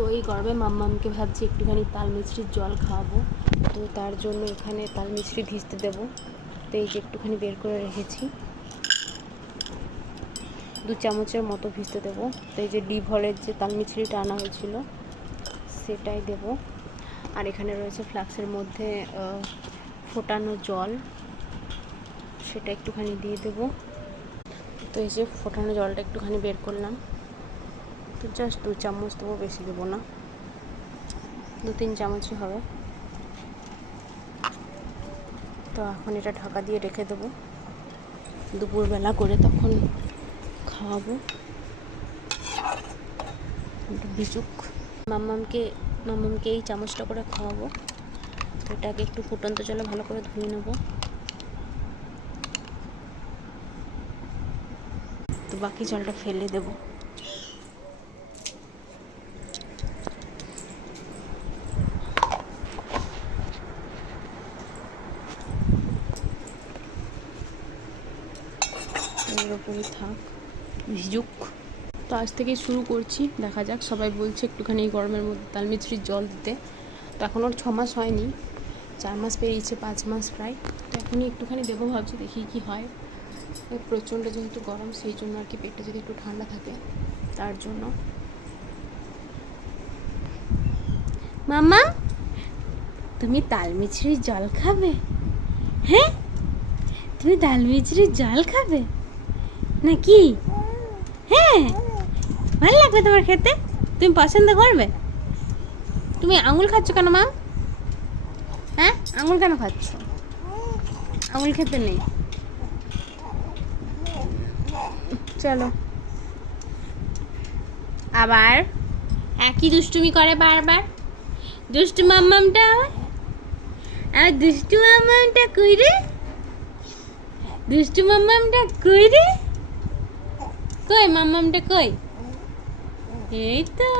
তো এই গরমে মাম্মামকে ভাবছি একটুখানি তাল মিছরির জল খাওয়াবো। তো তার জন্য এখানে তাল মিছরি ভিজতে দেবো। তো এই যে একটুখানি বের করে রেখেছি, 2 চামচের মতো ভিজতে দেবো। তো এই যে ডিভলের যে তাল মিছরিটা আনা হয়েছিল সেটাই দেব। আর এখানে রয়েছে ফ্লাক্সের মধ্যে ফোটানো জল, সেটা একটুখানি দিয়ে দেবো। তো এই যে ফোটানো জলটা একটুখানি বের করলাম, তো জাস্ট 2 চামচ দেবো, বেশি দেবো না, 2-3 চামচই হবে। তো এখন এটা ঢাকা দিয়ে রেখে দেবো, দুপুরবেলা করে তখন খাওয়াবো। ভিজুক, মাম্মামকে এই চামচটা করে খাওয়াবো। তো এটাকে একটু ফুটন্ত জলে ভালো করে ধুয়ে নেবো। তো বাকি জলটা ফেলে দেবো। এর ওপরে থাক, ভিজুক। তো আজ থেকে শুরু করছি, দেখা যাক। সবাই বলছে একটুখানি এই গরমের মধ্যে তাল মিছরির জল দিতে। তো এখন ওর 6 মাস হয়নি, 4 মাস পেরিয়েছে, 5 মাস প্রায়। তো এখনই একটুখানি দেবো ভাবছি, দেখি কি হয়। প্রচণ্ড যেহেতু গরম, সেই জন্য আর কি, পেটটা যদি একটু ঠান্ডা থাকে তার জন্য। মাম্মা, তুমি তাল মিছরির জল খাবে? হ্যাঁ, তুমি তাল মিছরির জল খাবে নাকি? হ্যাঁ, ভালো লাগবে তোমার খেতে? তুমি পছন্দ করবে? তুমি আঙুল খাচ্ছ কেন মা? হ্যাঁ, আঙুল কেন খাচ্ছ? আঙুল খেতে নেই। চলো, আবার একই দুষ্টুমি করে বারবার। দুষ্টু মাম্মামটা, আর দুষ্টু মাম্মামটা কই রে? দুষ্টু মাম্মামটা কই রে? কই মাম্মামটা কই? এই তো।